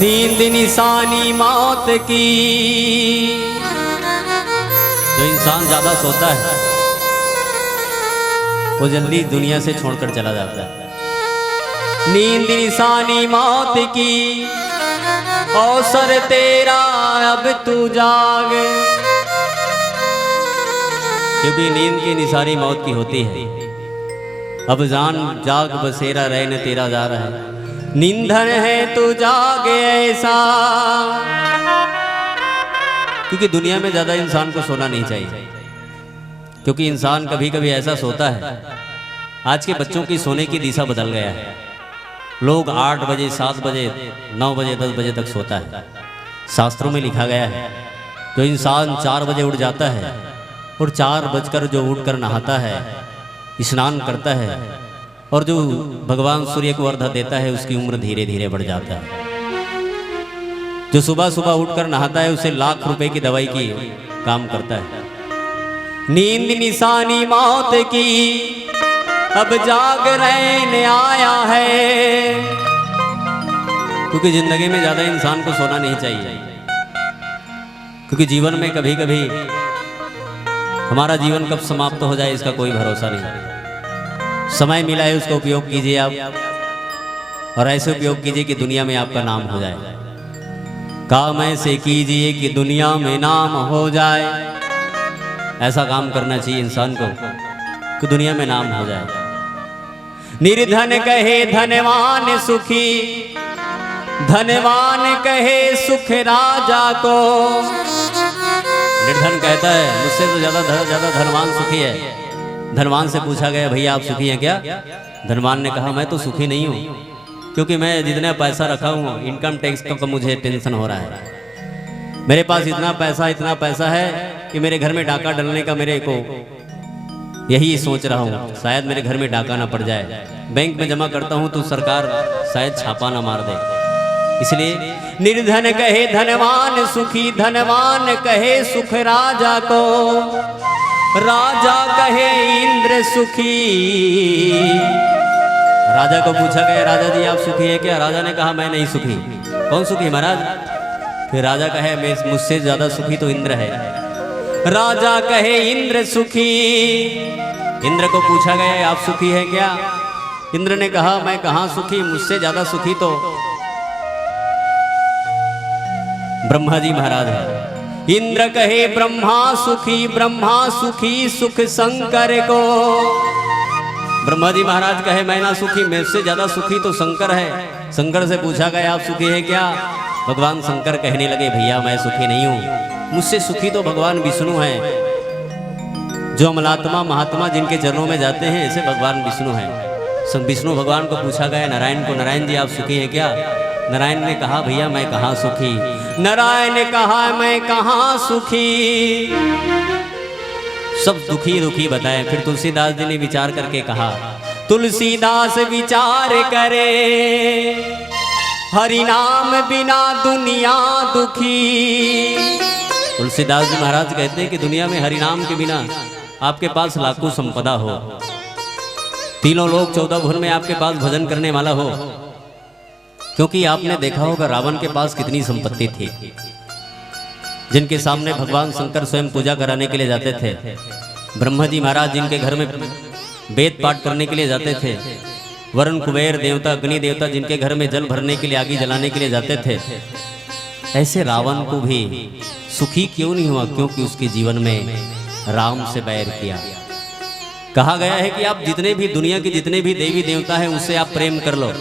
नींद निशानी मौत की। जो इंसान ज्यादा सोता है वो जल्दी दुनिया से छोड़कर चला जाता है। नींद निशानी मौत की, अवसर तेरा अब तू जाग। क्योंकि नींद की निशानी मौत की होती है। अब जान जाग बसेरा रहने तेरा जा रहा है। निंदन है तू जागे ऐसा। क्योंकि दुनिया में ज्यादा इंसान को सोना नहीं चाहिए, क्योंकि इंसान कभी कभी ऐसा सोता है। आज के बच्चों की सोने की दिशा बदल गया है। लोग 8 बजे 7 बजे 9 बजे 10 बजे तक सोता है। शास्त्रों में लिखा गया है जो इंसान 4 बजे उठ जाता है और 4 बजकर जो उठकर नहाता है, स्नान करता है और जो भगवान सूर्य को अर्घ्य देता है, उसकी उम्र धीरे धीरे बढ़ जाता है। जो सुबह सुबह उठकर नहाता है उसे लाख रुपए की दवाई की काम करता है। नींद निशानी मौत की, अब जागरण आया है। क्योंकि जिंदगी में ज्यादा इंसान को सोना नहीं चाहिए, क्योंकि जीवन में कभी कभी हमारा जीवन कब समाप्त हो जाए इसका कोई भरोसा नहीं। समय मिला है उसका उपयोग कीजिए आप, और ऐसे उपयोग कीजिए कि दुनिया में आपका नाम हो जाए। काम ऐसे कीजिए कि दुनिया में नाम हो जाए। ऐसा काम करना चाहिए इंसान को कि दुनिया में नाम हो जाए। निर्धन कहे धनवान सुखी, धनवान कहे सुख राजा को। निर्धन कहता है मुझसे तो ज्यादा धनवान सुखी है। धनवान से पूछा गया भैया आप सुखी हैं क्या? धनवान ने कहा मैं तो सुखी नहीं हूँ, क्योंकि मैं जितना पैसा रखा हूँ इनकम टैक्स का मुझे टेंशन हो रहा है। मेरे पास इतना पैसा है कि मेरे घर में डाका डलने का मेरे को यही सोच रहा हूँ, शायद मेरे घर में डाका ना पड़ जाए। बैंक में जमा करता हूँ तो सरकार शायद छापा ना मार दे। इसलिए निर्धन कहे धनवान सुखी, धनवान कहे सुख राजा को। राजा कहे इंद्र सुखी। राजा को पूछा गया राजा जी आप सुखी है क्या? राजा ने कहा मैं नहीं सुखी। कौन सुखी महाराज? फिर राजा कहे मैं मुझसे ज्यादा सुखी तो इंद्र है। राजा कहे इंद्र सुखी। इंद्र को पूछा गया आप सुखी है क्या? इंद्र ने कहा मैं कहाँ सुखी, मुझसे ज्यादा सुखी तो ब्रह्मा जी महाराज है। इंद्र कहे ब्रह्मा सुखी सुख शंकर को। ब्रह्मा जी महाराज कहे मैं ना सुखी, मुझसे ज्यादा सुखी तो शंकर है। शंकर से पूछा गया आप सुखी है क्या? भगवान शंकर कहने लगे भैया मैं सुखी नहीं हूँ, मुझसे सुखी तो भगवान विष्णु हैं। जो अमलात्मा महात्मा जिनके चरणों में जाते हैं ऐसे भगवान विष्णु हैं। विष्णु भगवान को पूछा गया नारायण को, नारायण जी आप सुखी है क्या? नारायण ने कहा भैया मैं कहाँ सुखी। नारायण ने कहा मैं कहाँ सुखी, सब दुखी दुखी बताए। फिर तुलसीदास जी ने विचार करके कहा, तुलसीदास विचार करे हरि नाम बिना दुनिया दुखी। तुलसीदास जी महाराज कहते हैं कि दुनिया में हरि नाम के बिना आपके पास लाखों संपदा हो, तीनों लोग 14 भुवन में आपके पास भजन करने वाला हो। क्योंकि आपने देखा होगा रावण के पास कितनी संपत्ति थी, जिनके सामने भगवान शंकर स्वयं पूजा कराने के लिए जाते थे। ब्रह्मा जी महाराज जिनके घर में वेद पाठ करने के लिए जाते थे। वरुण कुबेर देवता अग्नि देवता जिनके घर में जल भरने के लिए आग जलाने के लिए जाते थे। ऐसे रावण को भी सुखी क्यों नहीं हुआ? क्योंकि उसके जीवन में राम से बैर किया। कहा गया है कि आप जितने भी दुनिया के जितने भी देवी देवता हैं उससे आप प्रेम कर लो।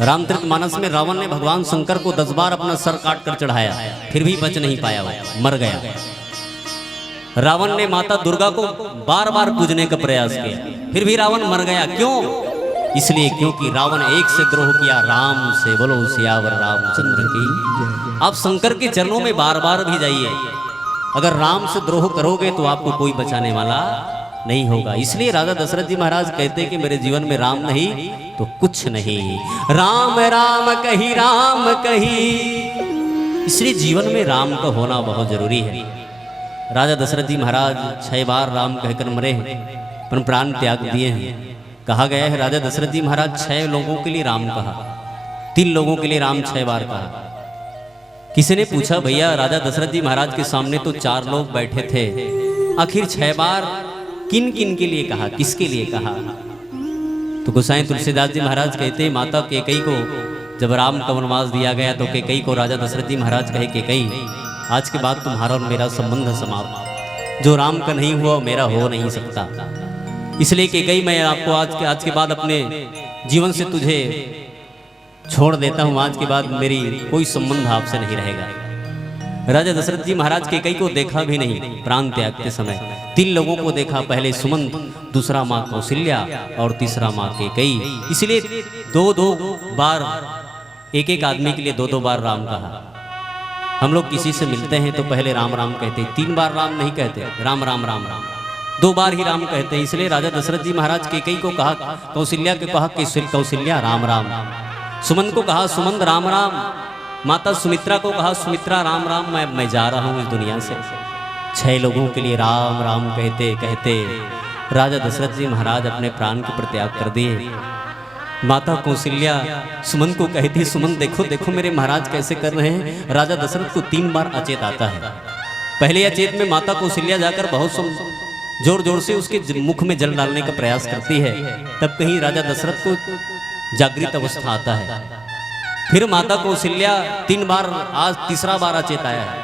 रामचरितमानस में रावण ने भगवान शंकर को 10 बार अपना सर काट कर चढ़ाया, फिर भी बच नहीं पाया, वो मर गया। रावण ने माता दुर्गा को बार बार पूजने का प्रयास किया, फिर भी रावण मर गया। क्यों? इसलिए क्योंकि रावण एक से द्रोह किया राम से। बोलो सियावर रामचंद्र की। आप शंकर के चरणों में बार बार भी जाइए। अगर राम से द्रोह करोगे तो आपको कोई बचाने वाला नहीं होगा। इसलिए राजा दशरथ जी महाराज कहते हैं कि मेरे जीवन में राम नहीं तो कुछ नहीं। राम राम कही राम कही। इसलिए जीवन में राम का होना बहुत जरूरी है। राजा दशरथ जी महाराज 6 बार राम कहकर मरे हैं, पर प्राण त्याग दिए हैं। कहा गया है राजा दशरथ जी महाराज 6 लोगों के लिए राम कहा। 3 लोगों के लिए राम 6 बार कहा। किसी ने पूछा भैया राजा दशरथ जी महाराज के सामने तो 4 लोग बैठे थे, आखिर 6 बार किन किन के लिए कहा, किसके लिए कहा? तो गोसाई तुलसीदास जी महाराज कहते माता कैकेयी को जब राम का वनवास दिया गया तो कैकेयी को राजा दशरथ जी महाराज कहे कैकेयी आज के बाद तुम्हारा और मेरा संबंध समाप्त, जो राम का नहीं हुआ मेरा हो नहीं सकता। इसलिए कैकेयी मैं आपको आज के बाद अपने जीवन से तुझे छोड़ देता हूँ, आज के बाद मेरी कोई संबंध आपसे नहीं रहेगा। राजा दशरथ जी महाराज कैकेयी को देखा भी नहीं प्राण त्यागते समय। 3 लोगों को देखा, पहले सुमंत, दूसरा माँ कौशल्या और तीसरा माँ कैकेयी। इसलिए 2-2 बार एक आदमी के लिए 2-2 बार राम कहा। हम लोग किसी से मिलते हैं तो पहले राम राम कहते, 3 बार राम नहीं कहते, राम राम राम राम, 2 बार ही राम कहते हैं। इसलिए राजा दशरथ जी महाराज कैकेयी को कहा, कौशल्या को कहा कौशल्या राम राम, सुमंत को कहा सुमंत राम राम, माता सुमित्रा को कहा सुमित्रा राम राम, मैं जा रहा हूँ इस दुनिया से। 6 लोगों के लिए राम राम कहते कहते राजा दशरथ जी महाराज अपने प्राण को परित्याग कर दिए। माता कौशल्या सुमंत को कहती सुमंत देखो देखो मेरे महाराज कैसे कर रहे हैं। राजा दशरथ को 3 बार अचेत आता है। पहले अचेत में माता कौशल्या जाकर बहुत जोर जोर से उसके मुख में जल डालने का प्रयास करती है, तब कहीं राजा दशरथ को जागृत अवस्था आता है। फिर माता कौशल्या 3 बार, आज तीसरा बार अचेत आया है।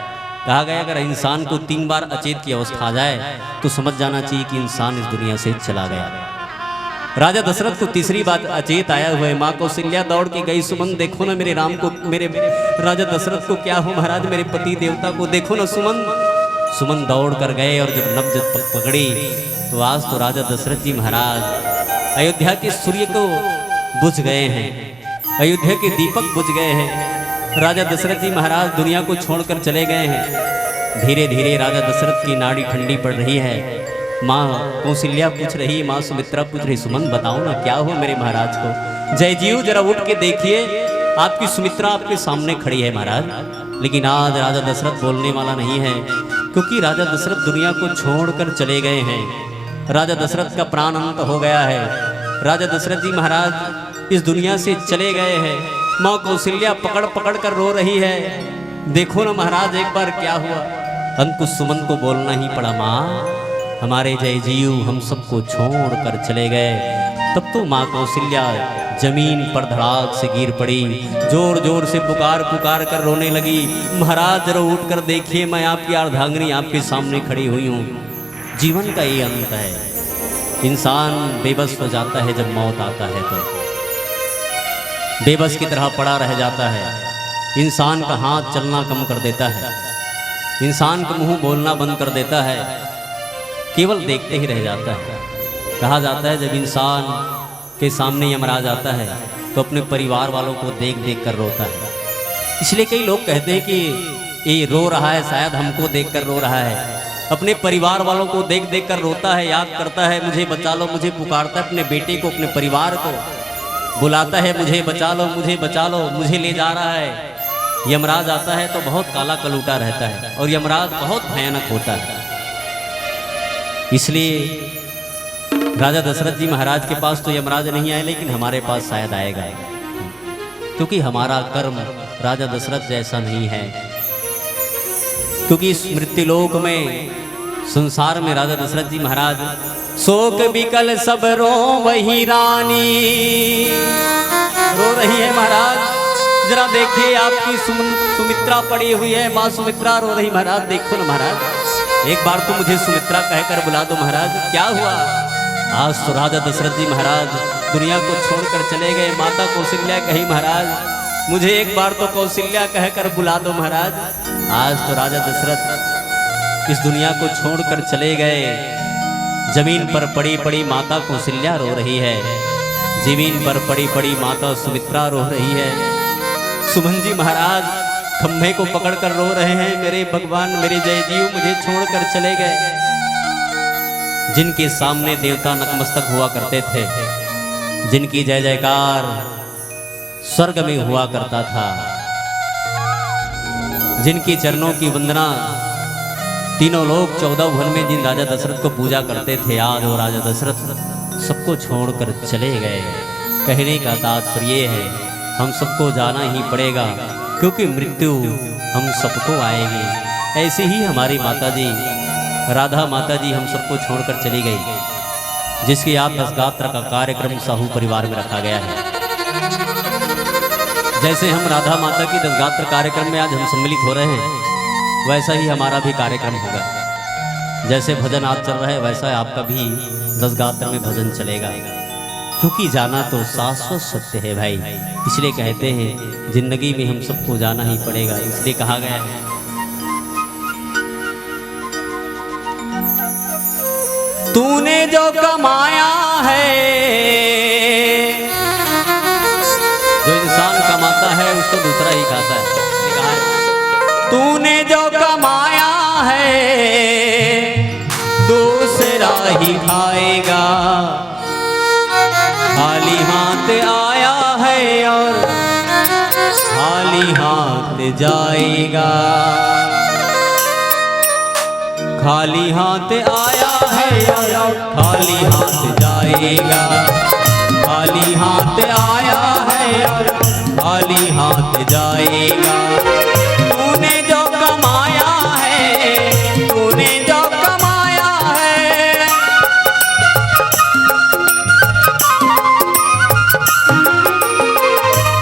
कहा गया अगर इंसान को 3 बार अचेत की अवस्था आ जाए तो समझ जाना चाहिए कि इंसान इस दुनिया से चला गया। राजा दशरथ को तीसरी बार अचेत आया हुआ है। माँ कौशल्या दौड़ के गई, सुमंत देखो ना मेरे राम को, मेरे राजा दशरथ को क्या हो महाराज, मेरे पति देवता को देखो ना सुमंत। सुमंत दौड़ कर गए और जब नब्ज पकड़ी तो आज तो राजा दशरथ जी महाराज अयोध्या के सूर्य को बुझ गए हैं, अयोध्या के दीपक बुझ गए हैं। राजा दशरथ जी महाराज दुनिया को छोड़कर चले गए हैं। धीरे धीरे राजा दशरथ की नाड़ी ठंडी पड़ रही है। माँ कौशल्या पूछ रही, माँ सुमित्रा पूछ रही, सुमंत बताओ ना क्या हुआ मेरे महाराज को। जय जीव जरा उठ के देखिए, आपकी सुमित्रा आपके सामने खड़ी है महाराज। लेकिन आज राजा दशरथ बोलने वाला नहीं है, क्योंकि राजा दशरथ दुनिया को छोड़कर चले गए हैं। राजा दशरथ का प्राण अंत हो गया है। राजा दशरथ जी महाराज इस दुनिया से चले गए हैं। माँ कौशल्या पकड़ पकड़ कर रो रही है, देखो ना महाराज एक बार क्या हुआ। अंकुश सुमन को बोलना ही पड़ा, माँ हमारे जय जीव हम सबको छोड़ कर चले गए। तब तो माँ कौशल्या जमीन पर धड़ाक से गिर पड़ी, जोर जोर से पुकार पुकार कर रोने लगी, महाराज जरा उठ कर देखिए, मैं आपकी अर्धांगिनी आपके सामने खड़ी हुई हूँ। जीवन का ये अंत है। इंसान बेबस हो जाता है जब मौत आता है, तो बेबस की तरह पड़ा रह जाता है। इंसान का हाथ चलना कम कर देता है, इंसान का मुंह बोलना बंद कर देता है, केवल देखते ही रह जाता है। कहा जाता है जब इंसान के सामने यमराज आता है तो अपने परिवार वालों को देख देख कर रोता है। इसलिए कई लोग कहते हैं कि ये रो रहा है शायद हमको देख कर रो रहा है। अपने परिवार वालों को देख देख कर रोता है, याद करता है मुझे बचा लो, मुझे पुकारता है। अपने बेटे को, अपने परिवार को बुलाता है, मुझे बचा लो, मुझे बचा लो, मुझे ले जा रहा है। यमराज आता है तो बहुत काला कलूटा रहता है और यमराज बहुत भयानक होता है। इसलिए राजा दशरथ जी महाराज के पास तो यमराज नहीं आए, लेकिन हमारे पास शायद आएगा, क्योंकि हमारा कर्म राजा दशरथ जैसा नहीं है। क्योंकि इस मृत्युलोक में, संसार में राजा दशरथ जी महाराज शोक बिकल सब रो वही रानी रो रही है। महाराज जरा देखिए, आपकी सुमित्रा पड़ी हुई है, माँ सुमित्रा रो रही। महाराज देखो ना महाराज, एक बार तो मुझे सुमित्रा कहकर बुला दो महाराज, क्या हुआ। आज तो राजा दशरथ जी महाराज दुनिया को छोड़कर चले गए। माता कौशल्या कही, महाराज मुझे एक बार तो कौशल्या कहकर बुला दो महाराज। आज तो राजा दशरथ इस दुनिया को छोड़कर चले गए। जमीन पर पड़ी पड़ी माता कौशल्या रो रही है, जमीन पर पड़ी पड़ी माता सुमित्रा रो रही है। सुमन जी महाराज खम्भे को पकड़कर रो रहे हैं, मेरे भगवान, मेरे जय जीव मुझे छोड़कर चले गए। जिनके सामने देवता नतमस्तक हुआ करते थे, जिनकी जय जयकार स्वर्ग में हुआ करता था, जिनकी चरणों की वंदना तीनों लोग 14 भुवन में जिन राजा दशरथ को पूजा करते थे, आज वो राजा दशरथ सबको छोड़कर चले गए। कहने का तात्पर्य है हम सबको जाना ही पड़ेगा, क्योंकि मृत्यु हम सबको आएगी। ऐसे ही हमारी माता जी राधा माता जी हम सबको छोड़कर चली गई, जिसकी याद दशगात्र का कार्यक्रम साहू परिवार में रखा गया है। जैसे हम राधा माता की दशगात्र कार्यक्रम में आज हम सम्मिलित हो रहे हैं, वैसा ही हमारा भी कार्यक्रम होगा। जैसे भजन आज चल रहा है, वैसा आपका भी दशगात्र में भजन चलेगा, क्योंकि जाना तो शाश्वत सत्य है भाई। इसलिए कहते हैं जिंदगी में हम सबको जाना ही पड़ेगा, इसलिए कहा गया है तूने जो कमाया है। जो इंसान कमाता है उसको दूसरा ही खाता है। तूने जो कमाया है दूसरा ही खाएगा, खाली हाथ आया है और खाली हाथ जाएगा। खाली हाथ आया है और खाली हाथ जाएगा। खाली हाथ आया है और खाली हाथ जाएगा। तूने जो कमाया है, तूने जो कमाया है,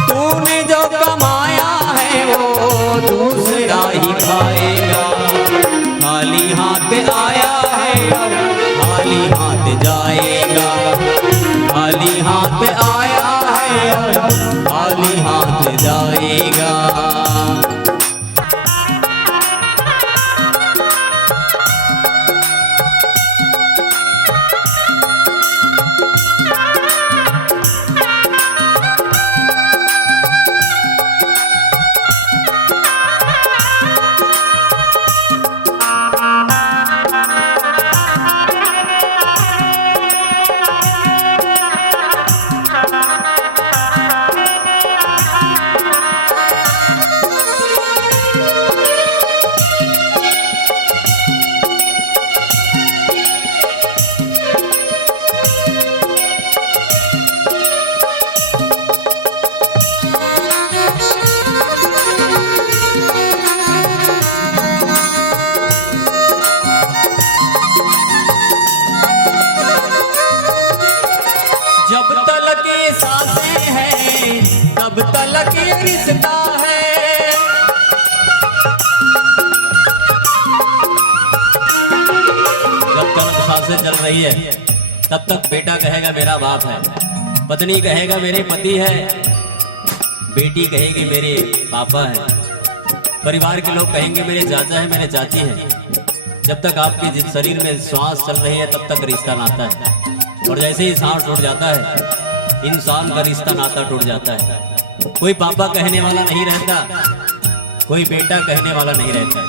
तूने जो कमाया है वो दूसरा ही खाएगा। खाली हाथ आया है और खाली हाथ जाएगा। खाली हाथ आया है और खाली हाथ जाएगा। जब तलक ये सांसें हैं तब तलक ये रिश्ता है। जब तक सांसें चल रही है तब तक बेटा कहेगा मेरा बाप है, पत्नी कहेगा मेरे पति है, बेटी कहेगी मेरे पापा है, परिवार के लोग कहेंगे मेरे चाचा है, मेरे चाची है। जब तक आपके जिस शरीर में श्वास चल रही है तब तक रिश्ता नाता है, और जैसे ही सांस टूट जाता है इंसान का रिश्ता नाता टूट जाता है। कोई पापा कहने वाला नहीं रहता, कोई बेटा कहने वाला नहीं रहता है।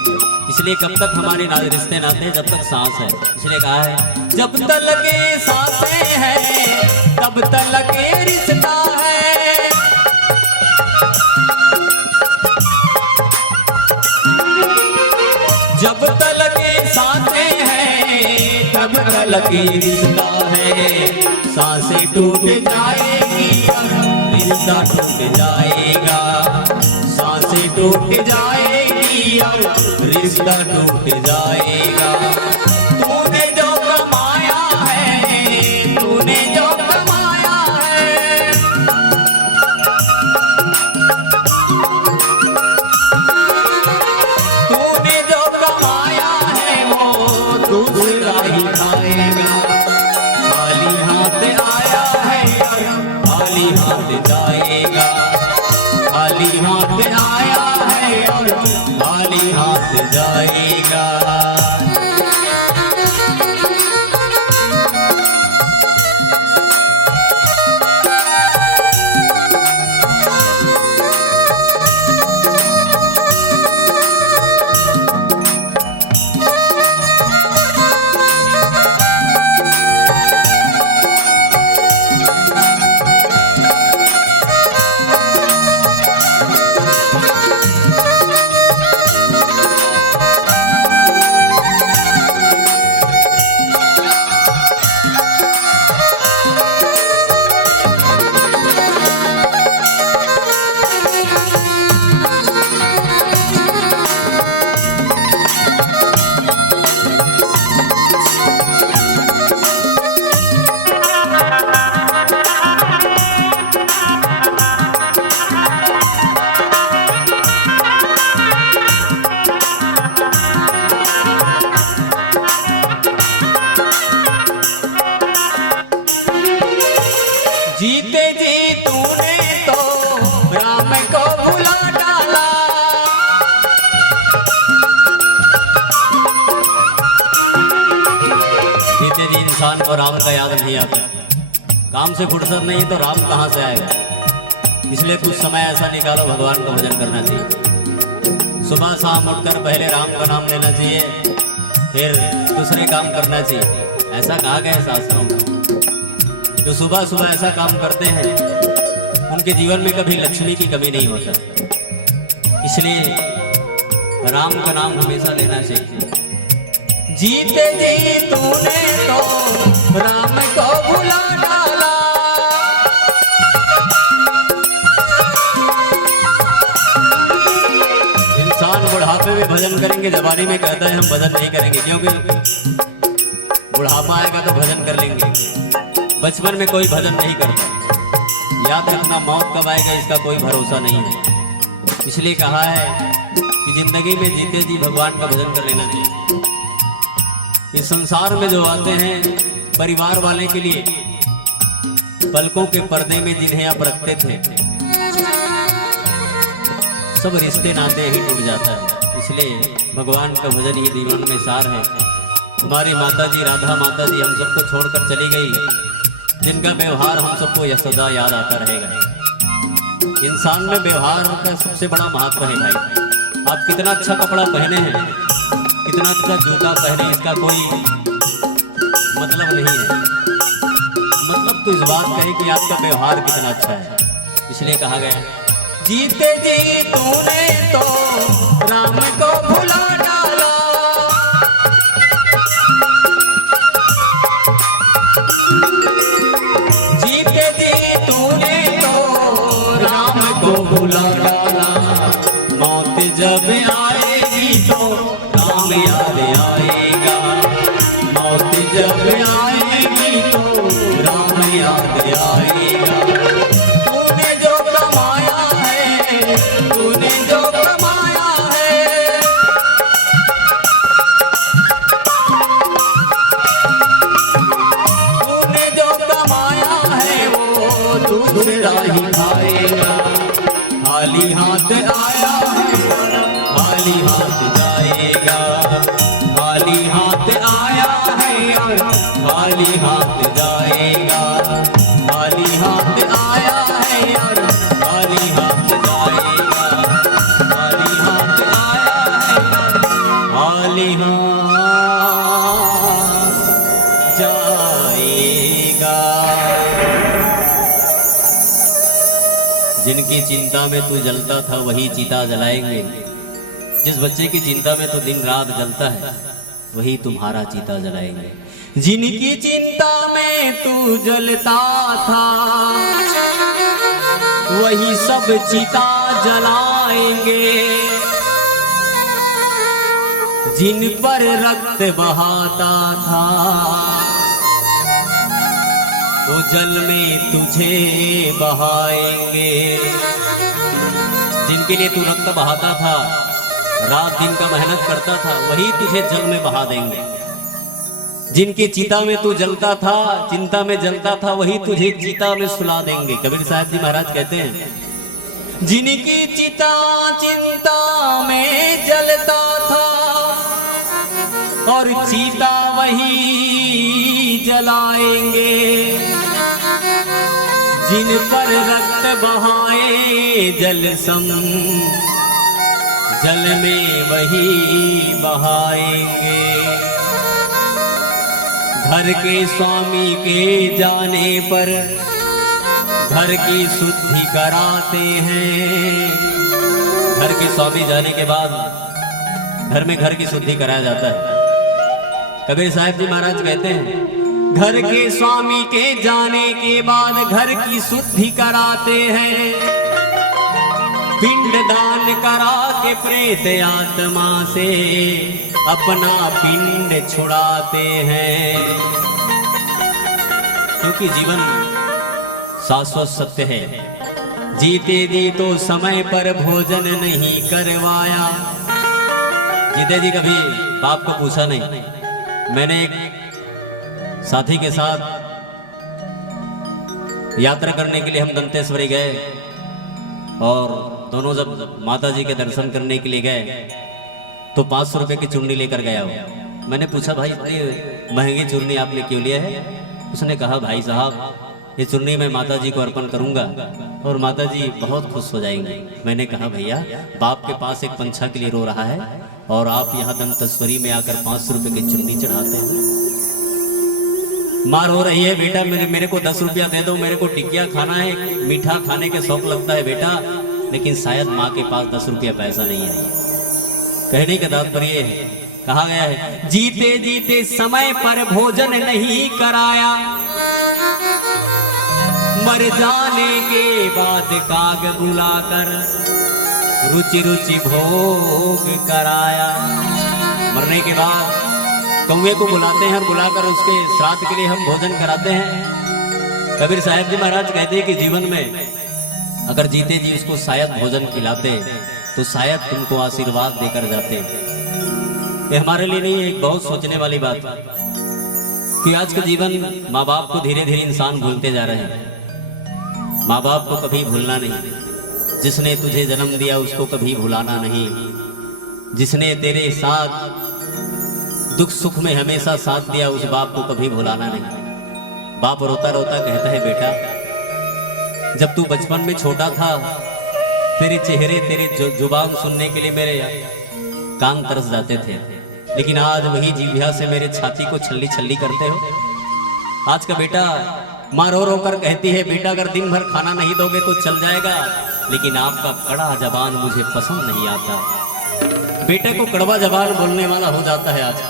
इसलिए कब तक हमारे रिश्ते नाते हैं, जब तक सांस है। इसलिए कहा है जब तक ये सांसें हैं तब तक ये रिश्ता है। जब तक ये सांसें हैं तब तक ये रिश्ता है। सांसें टूट जाएगी और रिश्ता टूट जाएगा। सांसें टूट जाएगी और रिश्ता टूट जाएगा। तूने जो कमाया है, तूने जो कमाया है, तूने जो कमाया है वो दूसरा ही खाएगा। खाली हाथ आया है और खाली हाथ जाएगा। खाली हाथ आया है और खाली हाथ जाएगा। इंसान को राम का याद नहीं आता। काम से फुर्सत नहीं है तो राम कहाँ से आएगा। इसलिए कुछ समय ऐसा निकालो, भगवान का भजन करना चाहिए। सुबह शाम उठकर पहले राम का नाम लेना चाहिए, फिर दूसरे काम करना चाहिए। ऐसा कहा गया है शास्त्रों में। जो सुबह सुबह ऐसा काम करते हैं उनके जीवन में कभी लक्ष्मी की कमी नहीं होता। इसलिए राम का नाम हमेशा लेना चाहिए। जीते जी तूने तो राम को भुला डाला, इंसान बुढ़ापे में भजन करेंगे, जवानी में कहता है हम भजन नहीं करेंगे, क्योंकि बुढ़ापा आएगा तो भजन कर लेंगे। बचपन में कोई भजन नहीं करता। याद रखना, मौत कब आएगा इसका कोई भरोसा नहीं है। इसलिए कहा है कि जिंदगी में जीते जी भगवान का भजन कर लेना चाहिए। इस संसार में जो आते हैं परिवार वाले के लिए, पलकों के पर्दे में जिन्हें आप रखते थे, सब रिश्ते नाते ही टूट जाता है। इसलिए भगवान का भजन ही जीवन में सार है। हमारी माता जी, राधा माता जी हम सबको छोड़कर चली गई, जिनका व्यवहार हम सबको यशोदा याद आता रहेगा। इंसान में व्यवहार का सबसे बड़ा महत्व है भाई। आप कितना अच्छा कपड़ा पहने हैं, कितना अच्छा जूता पहने, इसका कोई मतलब नहीं है। मतलब तो इस बात का है कि आपका व्यवहार कितना अच्छा है। इसलिए कहा गया जीते जी तूने तो राम को भुला डाला, जीते जी तूने तो राम को भुला डाला। मौत जब आएगी तो राम याद आएगा, मौत जब आएगी तो राम याद आएगा। तूने जो कमाया है, तूने जो कमाया है, तूने जो कमाया है वो दूसरा ही खाएगा। खाली हाथ आया है, खाली हाथ जाएगा। खाली हाथ आया है और खाली हाथ जाएगा। खाली हाथ आया है और खाली हाथ जाएगा। खाली हाथ आया है और खाली हाथ जाएगा। जिनकी चिंता में तू जलता था वही चिता जलाएंगे। जिस बच्चे की चिंता में तो दिन रात जलता है वही तुम्हारा चिता जलाएंगे। जिनकी चिंता में तू जलता था वही सब चिता जलाएंगे। जिन पर रक्त बहाता था वो जल में तुझे बहाएंगे। जिनके लिए तू रक्त बहाता था, रात दिन का मेहनत करता था, वही तुझे जल में बहा देंगे। जिनकी चिता में तू जलता था, चिंता में जलता था, वही तुझे चिता में सुला देंगे। कबीर साहब जी महाराज कहते हैं जिनकी चिता चिंता में जलता था और चिता वही जलाएंगे। जिन पर रक्त बहाए जल सम जल में वही बहाएंगे। घर के स्वामी के जाने पर घर की शुद्धि कराते हैं। घर के स्वामी जाने के बाद घर में घर की शुद्धि कराया जाता है। कबीर साहब जी महाराज कहते हैं घर के स्वामी के जाने के बाद घर की शुद्धि कराते हैं। पिंड दान करा के प्रेत आत्मा से अपना पिंड छुड़ाते हैं। क्योंकि जीवन शाश्वत सत्य है। जीते जी तो समय पर भोजन नहीं करवाया। जीते जी कभी बाप को पूछा नहीं। मैंने एक साथी के साथ यात्रा करने के लिए हम दंतेश्वरी गए और दोनों जब माता जी के दर्शन करने के लिए गए तो 500 रुपए की चुन्नी लेकर गया हूँ। मैंने पूछा भाई इतनी महंगी चुन्नी आपने क्यों लिया है? उसने कहा भाई साहब ये चुन्नी मैं माता जी को अर्पण करूंगा और माता जी बहुत खुश हो जाएंगी। मैंने कहा भैया बाप के पास एक पंछा के लिए रो रहा है और आप यहाँ दंतेश्वरी में आकर 500 रुपए की चुन्नी चढ़ाते हैं। माँ रो रही है बेटा मेरे को 10 रुपया दे दो, मेरे को टिकिया खाना है, मीठा खाने के शौक लगता है बेटा, लेकिन शायद माँ के पास 10 रुपया पैसा नहीं है। कहने का तात्पर्य है, कहा गया है जीते जीते समय पर भोजन नहीं कराया, मर जाने के बाद काग बुलाकर रुचि रुचि भोग कराया। मरने के बाद कौवे को बुलाते हैं और बुलाकर उसके श्राद्ध के लिए हम भोजन कराते हैं। कबीर साहब जी महाराज कहते हैं कि जीवन में अगर जीते जी उसको शायद भोजन खिलाते तो शायद तुमको आशीर्वाद देकर जाते। ये हमारे लिए नहीं है, एक बहुत सोचने वाली बात कि आज का जीवन माँ बाप को धीरे धीरे इंसान भूलते जा रहे हैं। माँ बाप को कभी भूलना नहीं, जिसने तुझे जन्म दिया उसको कभी भुलाना नहीं, जिसने तेरे साथ दुख सुख में हमेशा साथ दिया उस बाप को कभी भुलाना नहीं। बाप रोता रोता कहता है बेटा जब तू बचपन में छोटा था तेरे चेहरे तेरे जुबान सुनने के लिए मेरे कान तरस जाते थे, लेकिन आज वही जीभिया से मेरे छाती को छल्ली छल्ली करते हो। आज का बेटा माँ रो रो कर कहती है बेटा अगर दिन भर खाना नहीं दोगे तो चल जाएगा, लेकिन आपका कड़ा जबान मुझे पसंद नहीं आता। बेटे को कड़वा जबान बोलने वाला हो जाता है आज,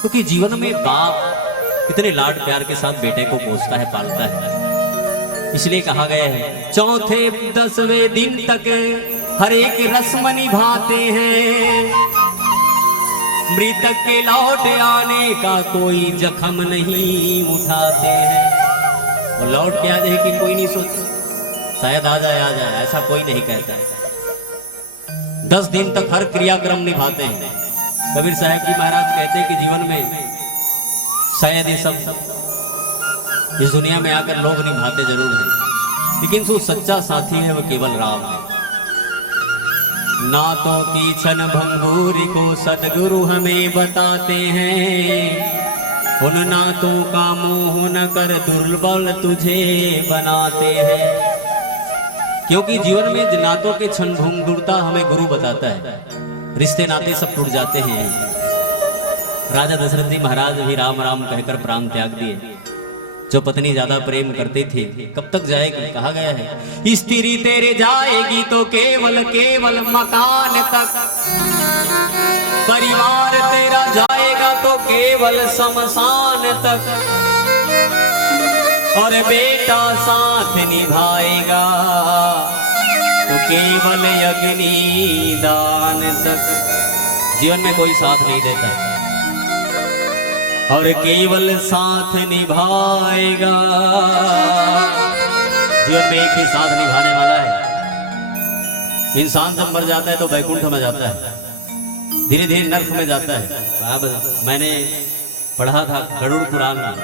क्योंकि जीवन में बाप इतने लाड प्यार के साथ बेटे को पोसता है, पालता है। इसलिए कहा गया है चौथे 10वें दिन तक हर एक रस्म निभाते हैं, मृतक के लौट आने का कोई जख्म नहीं उठाते हैं। और लौट के आ जाए कि कोई नहीं सोचता, शायद आ जाए, ऐसा कोई नहीं कहता है। 10 दिन तक हर क्रियाक्रम निभाते हैं। कबीर साहब जी महाराज कहते हैं कि जीवन में शायद ये सब इस दुनिया में आकर लोग निभाते जरूर हैं, लेकिन जो सच्चा साथी है वो केवल राम है। नातों की छन भंगूरी को सतगुरु हमें बताते हैं, उन नातों का मोह न कर दुर्बल तुझे बनाते हैं। क्योंकि जीवन में नातों के क्षण भंगुरता हमें गुरु बताता है। रिश्ते नाते सब टूट जाते हैं। राजा दशरथ जी महाराज भी राम राम कहकर प्राण त्याग दिए। जो पत्नी ज्यादा प्रेम करते थे कब तक जाएगी? कहा गया है स्त्री तेरे जाएगी तो केवल केवल मकान तक, परिवार तेरा जाएगा तो केवल शमशान तक, और बेटा साथ निभाएगा तो केवल अग्नि दान तक। जीवन में कोई साथ नहीं देता और केवल साथ निभाएगा। जीवन में एक ही साथ निभाने वाला है। इंसान जब मर जाता है तो वैकुंठ में जाता है, धीरे धीरे नर्क में जाता है। मैंने पढ़ा था गरुड़ पुराण में,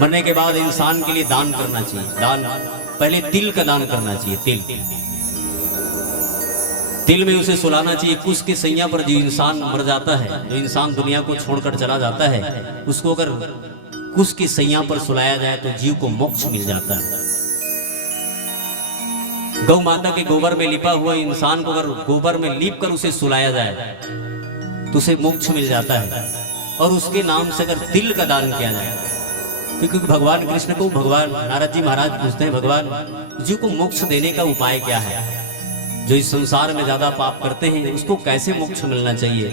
मरने के बाद इंसान के लिए दान करना चाहिए। दान पहले तिल का दान करना चाहिए। तिल में उसे सुलाना चाहिए। कुश के सैया पर जो इंसान मर जाता है, जो इंसान दुनिया को छोड़कर चला जाता है, उसको अगर कुश की सैया पर सुलाया जाए तो जीव को मोक्ष मिल जाता है। गौ माता के गोबर में लिपा हुआ इंसान को अगर गोबर में लीप कर उसे सुलाया जाए तो उसे मोक्ष मिल जाता है। और उसके नाम से अगर तिल का दान किया जाए, क्योंकि भगवान कृष्ण को भगवान नारद जी महाराज पूछते हैं भगवान जीव को मोक्ष देने का उपाय क्या है? जो इस संसार में ज्यादा पाप करते हैं उसको कैसे मोक्ष मिलना चाहिए?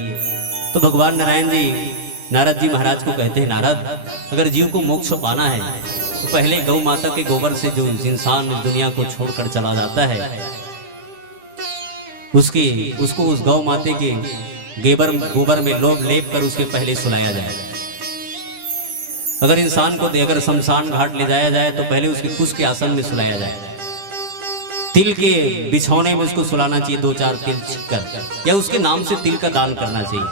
तो भगवान नारायण जी नारद जी महाराज को कहते हैं नारद अगर जीव को मोक्ष पाना है तो पहले गौ माता के गोबर से जो इंसान दुनिया को छोड़कर चला जाता है उसको उस गौ माता के गोबर में लेप कर उसके पहले सुलाया जाए। अगर इंसान को अगर शमशान घाट ले जाया जाए तो पहले उसके कुश के आसन में सुलाया जाए। तिल के बिछौने में उसको सुलाना चाहिए, 2-4 तिल छिपकर, या उसके नाम से तिल का दान करना चाहिए।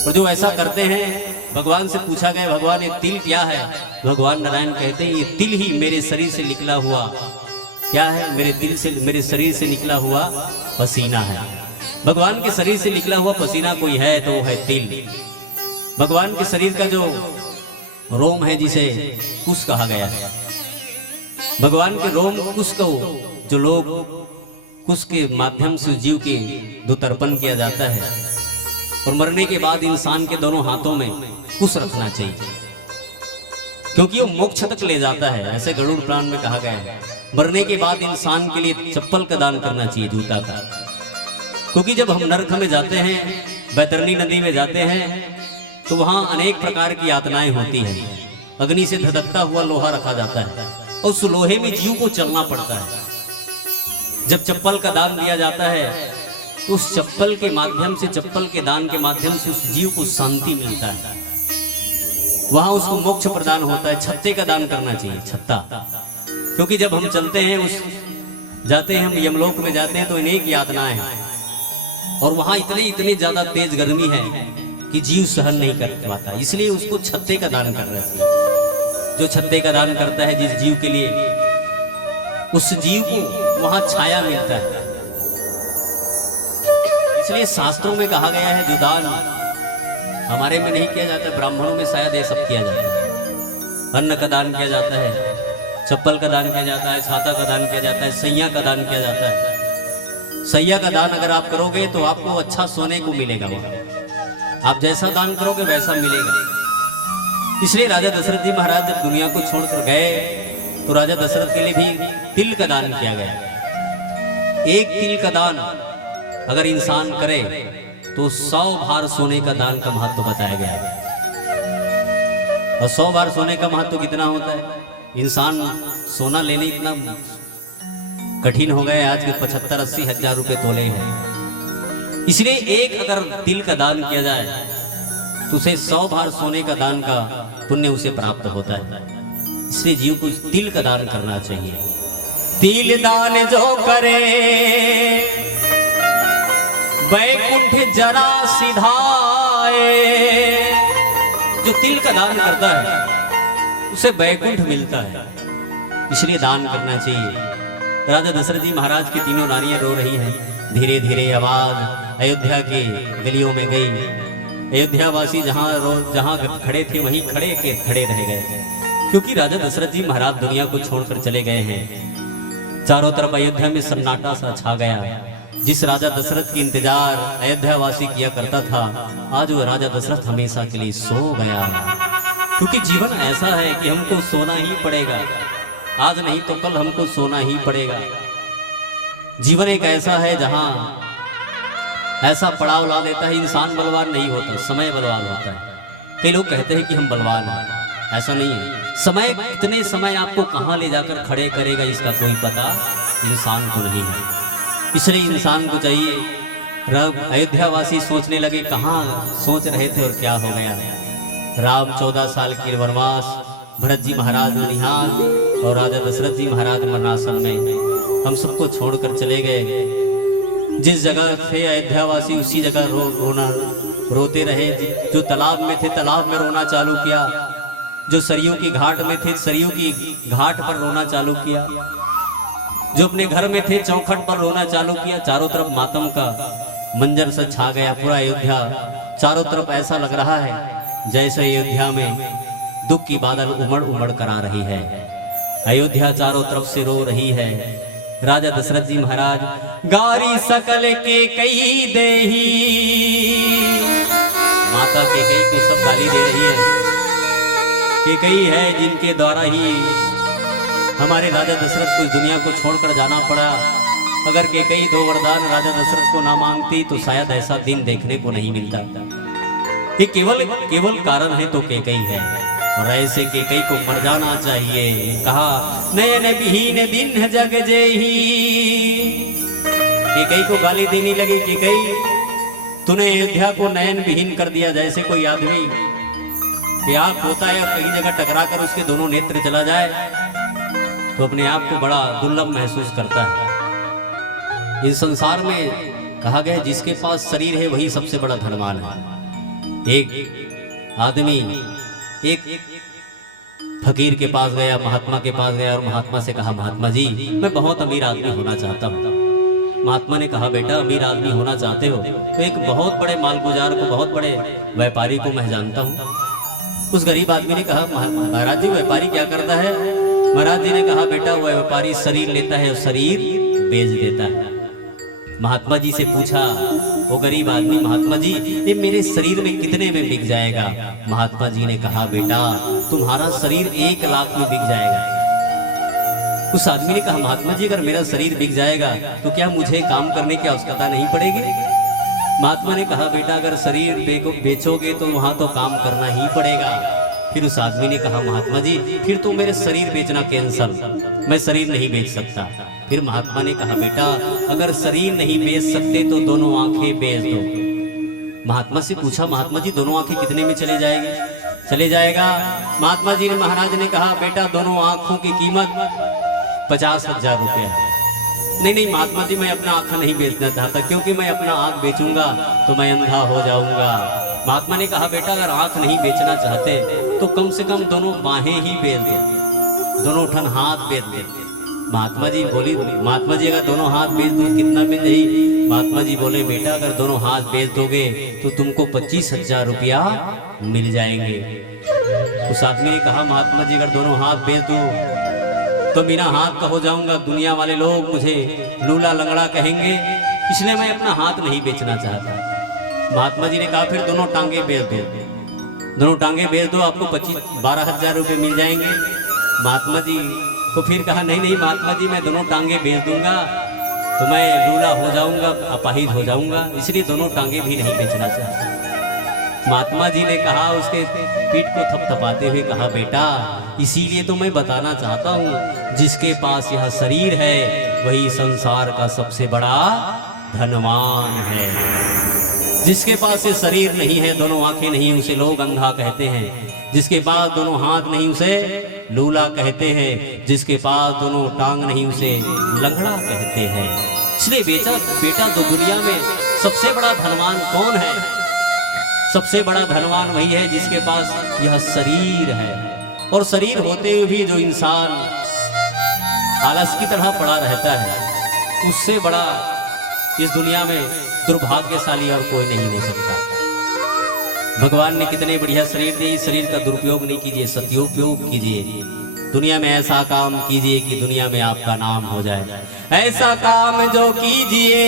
और जो ऐसा करते हैं भगवान से पूछा गया भगवान ये तिल क्या है? भगवान नारायण कहते हैं ये तिल ही मेरे शरीर से निकला हुआ क्या है? मेरे शरीर से निकला हुआ पसीना है। भगवान के शरीर से निकला हुआ पसीना कोई है तो वो है तिल। भगवान के शरीर का जो रोम है जिसे कुश कहा गया है, भगवान के रोम कुश को जो लोग कुश के माध्यम से जीव के दुतर्पण किया जाता है और मरने के बाद इंसान के दोनों हाथों में कुश रखना चाहिए, क्योंकि वो मोक्ष तक ले जाता है। ऐसे गरुड़ पुराण में कहा गया है मरने के बाद इंसान के लिए चप्पल का दान करना चाहिए, जूता का, क्योंकि जब हम नरक में जाते हैं, बैतरणी नदी में जाते हैं, तो वहां अनेक प्रकार की यातनाएं होती हैं। अग्नि से धधकता हुआ लोहा रखा जाता है और उस लोहे में जीव को चलना पड़ता है। जब चप्पल का दान दिया जाता है तो उस चप्पल के माध्यम से, चप्पल के दान के माध्यम से उस जीव को शांति मिलता है, वहां उसको मोक्ष प्रदान होता है। छत्ते का दान करना चाहिए, छत्ता, क्योंकि जब हम चलते हैं जाते हैं, हम यमलोक में जाते हैं तो अनेक यातनाएं हैं और वहां इतनी ज्यादा तेज गर्मी है कि जीव सहन नहीं कर पाता, इसलिए उसको छत्ते का दान करना चाहिए। जो छत्ते का दान करता है जिस जीव के लिए, उस जीव को वहां छाया मिलता है। इसलिए शास्त्रों में कहा गया है जो दान हमारे में नहीं किया जाता, ब्राह्मणों में शायद ये सब किया जाता है। अन्न का दान किया जाता है, चप्पल का दान किया जाता है, छाता का दान किया जाता है, सैया का दान किया जाता है। सैया का दान अगर आप करोगे तो आपको अच्छा सोने को मिलेगा, वहां आप जैसा दान करोगे वैसा मिलेगा। इसलिए राजा दशरथ जी महाराज जब दुनिया को छोड़कर गए तो राजा दशरथ के लिए भी तिल का दान किया गया। एक तिल का दान अगर इंसान करे तो 100 भार सोने का दान का महत्व बताया गया है। और 100 भार सोने का महत्व कितना होता है? इंसान सोना लेने इतना कठिन हो गए, आज के 75-80 हजार रुपए तोले हैं। इसलिए एक अगर तिल का दान किया जाए तो उसे 100 भार सोने का दान का पुण्य उसे प्राप्त होता है। इसलिए जीव को तिल का दान करना चाहिए। तिल दान जो करे वैकुंठ जरा सिधाए, जो तिल का दान करता है उसे वैकुंठ मिलता है, इसलिए दान करना चाहिए। राजा दशरथ जी महाराज की तीनों रानियां रो रही हैं। धीरे धीरे आवाज अयोध्या की गलियों में गई। अयोध्या वासी जहां खड़े थे वहीं खड़े रह गए, क्योंकि राजा दशरथ जी महाराज दुनिया को छोड़कर चले गए हैं। चारों तरफ अयोध्या में सन्नाटा सा छा गया। जिस राजा दशरथ की इंतजार अयोध्या वासी किया करता था, आज वो राजा दशरथ हमेशा के लिए सो गया। क्योंकि जीवन ऐसा है कि हमको सोना ही पड़ेगा, आज नहीं तो कल हमको सोना ही पड़ेगा। जीवन एक ऐसा है जहां ऐसा पड़ाव ला देता है, इंसान बलवान नहीं होता, समय बलवान होता है। कई लोग कहते हैं कि हम बलवान हैं, ऐसा नहीं है। समय कितने समय आपको कहां ले जाकर खड़े करेगा इसका कोई पता इंसान को नहीं है। इसलिए इंसान को चाहिए, अयोध्या वासी सोचने लगे कहां सोच रहे थे और क्या हो गया। राम 14 साल के वनवास, भरत जी महाराज निहाल और राजा दशरथ जी महाराज मरणासन में हम सबको छोड़कर चले गए। जिस जगह थे अयोध्यावासी उसी जगह रोते रहे। जो तालाब में थे तालाब में रोना चालू किया, जो सरयू की घाट में थे सरयू की घाट पर रोना चालू किया, जो अपने घर में थे चौखट पर रोना चालू किया। चारों तरफ मातम का मंजर से छा गया पूरा अयोध्या। चारों तरफ ऐसा लग रहा है जैसे अयोध्या में दुख की बादल उमड़ उमड़ कर आ रही है। अयोध्या चारों तरफ से रो रही है। राजा दशरथ जी महाराज गारी सकल के कई देही, माता के कई को सब गाली दे रही है। के कई है जिनके द्वारा ही हमारे राजा दशरथ को इस दुनिया को छोड़कर जाना पड़ा। अगर के कई 2 वरदान राजा दशरथ को ना मांगती तो शायद ऐसा दिन देखने को नहीं मिलता। ये केवल कारण है तो के कई है, और ऐसे के कई को मर जाना चाहिए। कहा नयन विहीन दिन जग जेही, के कई को गाली देने लगे कि कई तूने अयोध्या को नयन विहीन कर दिया। जैसे कोई आदमी कि आंख होता है और कहीं जगह टकरा कर उसके दोनों नेत्र चला जाए तो अपने आप को बड़ा दुर्लभ महसूस करता है। इस संसार में कहा गया जिसके पास शरीर है वही सबसे बड़ा धनवान है। एक आदमी एक फकीर के पास गया, महात्मा के पास गया और महात्मा से कहा महात्मा जी मैं बहुत अमीर आदमी होना चाहता हूँ, महात्मा ने कहा बेटा अमीर आदमी होना चाहते हो तो एक बहुत बड़े मालगुजार को, बहुत बड़े व्यापारी को मैं जानता हूँ। उस गरीब आदमी ने कहा महाराज जी व्यापारी क्या करता है? महाराज जी ने कहा बेटा वह व्यापारी शरीर लेता है और शरीर बेच देता है। महात्मा जी से पूछा वो गरीब आदमी, महात्मा जी ये मेरे शरीर में कितने में बिक जाएगा? महात्मा जी ने कहा बेटा तुम्हारा शरीर 1 लाख में बिक जाएगा। उस आदमी ने कहा महात्मा जी अगर मेरा शरीर बिक जाएगा तो क्या मुझे काम करने की आवश्यकता नहीं पड़ेगी? महात्मा ने कहा बेटा अगर शरीर बेचोगे तो वहां तो काम करना ही पड़ेगा। फिर उस आदमी ने कहा महात्मा जी फिर तो मेरे शरीर बेचना कैंसल, मैं शरीर नहीं बेच सकता। फिर महात्मा ने कहा बेटा अगर शरीर नहीं बेच सकते तो दोनों आंखें बेच दो। महात्मा से पूछा महात्मा जी दोनों आंखें कितने में चले जाएंगे? चले जाएगा। महात्मा जी ने महाराज ने कहा बेटा दोनों आंखों की कीमत 50,000 रुपया। नहीं महात्मा जी मैं अपना आंख नहीं बेचना चाहता, क्योंकि मैं अपना आंख बेचूंगा तो मैं अंधा हो जाऊंगा। महात्मा ने कहा बेटा अगर आंख नहीं बेचना चाहते तो कम से कम दोनों बाहें ही बेच दो, दोनों ठन हाथ बेच दे। महात्मा जी बोली महात्मा जी अगर दोनों हाथ बेच दो कितना मिल जाएगी? महात्मा जी बोले बेटा अगर दोनों हाथ बेच दोगे तो तुमको 25,000 रुपया मिल जाएंगे। उस आदमी ने कहा महात्मा जी अगर दोनों हाथ बेच दो तो बिना हाथ का हो जाऊंगा, दुनिया वाले लोग मुझे लूला लंगड़ा कहेंगे, इसलिए मैं अपना हाथ नहीं बेचना चाहता। महात्मा जी ने कहा फिर दोनों टांगे बेच दो, दोनों टांगे बेच दो आपको 12,000 रुपये मिल जाएंगे। महात्मा जी को फिर कहा नहीं महात्मा जी मैं दोनों टांगे बेच दूंगा तो मैं लूला हो जाऊंगा, अपाहिज हो जाऊंगा, इसलिए दोनों टांगे भी नहीं बेचना चाहता। महात्मा जी ने कहा उसके पीठ को थपथपाते हुए कहा बेटा इसीलिए तो मैं बताना चाहता हूँ जिसके पास यह शरीर है वही संसार का सबसे बड़ा धनवान है। जिसके पास ये शरीर नहीं है, दोनों आंखें नहीं, उसे लोग अंधा कहते हैं। जिसके पास दोनों हाथ नहीं उसे लूला कहते हैं। जिसके पास दोनों टांग नहीं उसे लंगड़ा कहते हैं। इसलिए बेटा तो दुनिया में सबसे बड़ा धनवान कौन है? सबसे बड़ा धनवान वही है जिसके पास यह शरीर है। और शरीर होते हुए भी जो इंसान आलस की तरह पड़ा रहता है उससे बड़ा इस दुनिया में दुर्भाग्यशाली और कोई नहीं हो सकता। भगवान ने कितने बढ़िया शरीर दिए, इस शरीर का दुरुपयोग नहीं कीजिए, सदुपयोग कीजिए। दुनिया में ऐसा काम कीजिए कि दुनिया में आपका नाम हो जाए। ऐसा काम जो कीजिए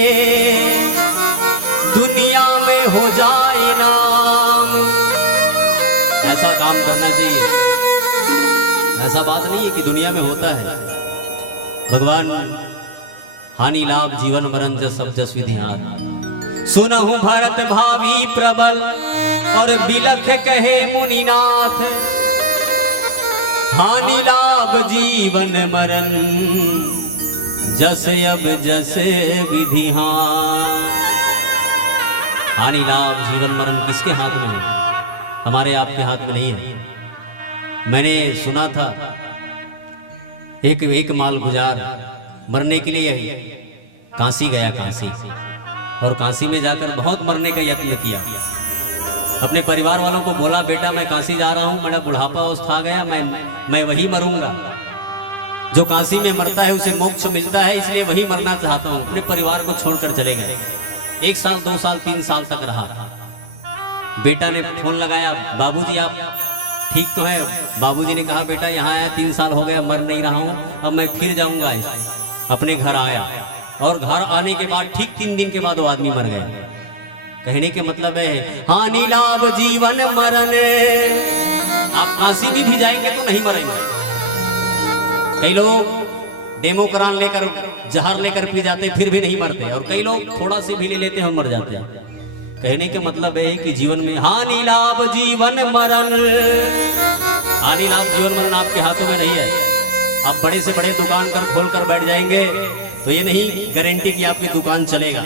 दुनिया में हो जाए नाम। ऐसा काम करना चाहिए। ऐसा बात नहीं है कि दुनिया में होता है। भगवान हानि लाभ जीवन मरण जस सब जस विधिहार। सुनहु भरत भावी प्रबल और बिलख कहे मुनिनाथ। हानि लाभ जीवन मरण जस अब जस विधिहार। हानि लाभ जीवन मरण किसके हाथ में है? हमारे आपके हाथ में नहीं है। मैंने सुना था एक मालगुजार मरने के लिए काशी गया, काशी, और काशी में जाकर बहुत मरने का यत्न किया। अपने परिवार वालों को बोला बेटा मैं काशी जा रहा हूँ, मेरा बुढ़ापा अवस्था आ गया, मैं वही मरूंगा। जो काशी में मरता है उसे मोक्ष मिलता है, इसलिए वही मरना चाहता हूँ। अपने परिवार को छोड़कर चले गए। 1 साल 2 साल 3 साल तक रहा। बेटा ने फोन लगाया, बाबूजी आप ठीक तो है? बाबूजी ने कहा बेटा यहाँ आया 3 साल हो गया, मर नहीं रहा हूँ, अब मैं फिर जाऊंगा। अपने घर आया और घर आने के बाद ठीक 3 दिन के बाद वो आदमी मर गया। कहने के मतलब है हानि लाभ जीवन मरण। आप काशी भी जाएंगे तो नहीं मरेंगे। कई लोग डेमो करान लेकर जहर लेकर पी जाते फिर भी नहीं मरते, और कई लोग थोड़ा से भी ले लेते हैं मर जाते हैं। कहने के मतलब है कि जीवन में हानि लाभ जीवन मरण। हानि लाभ जीवन मरण आपके हाथों में नहीं है। आप बड़े से बड़े दुकान कर खोल कर बैठ जाएंगे तो ये नहीं गारंटी कि आपकी दुकान चलेगा।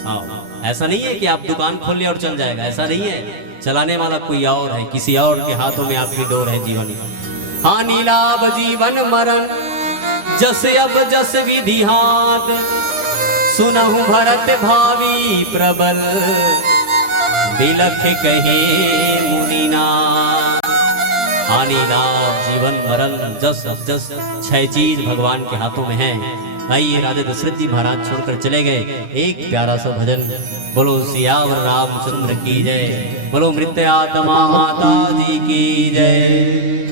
हाँ, ऐसा नहीं है कि आप दुकान खोल लिया और चल जाएगा, ऐसा नहीं है। चलाने वाला कोई और है, किसी और के हाथों में आपकी डोर है जीवन की। हानि लाभ जीवन मरण जस अब जस विधि हाथ। सुनहु भरत भावी प्रबल बिलख कहे मुनिनाथ। हानि लाभ जीवन मरण जस अब जस 6 चीज भगवान के हाथों में है। भाई ये राजा दशरथ जी महाराज छोड़कर चले गए। एक प्यारा सा भजन, बोलो सियावर रामचंद्र की जय, बोलो मृत्यात्मा माता जी की जय।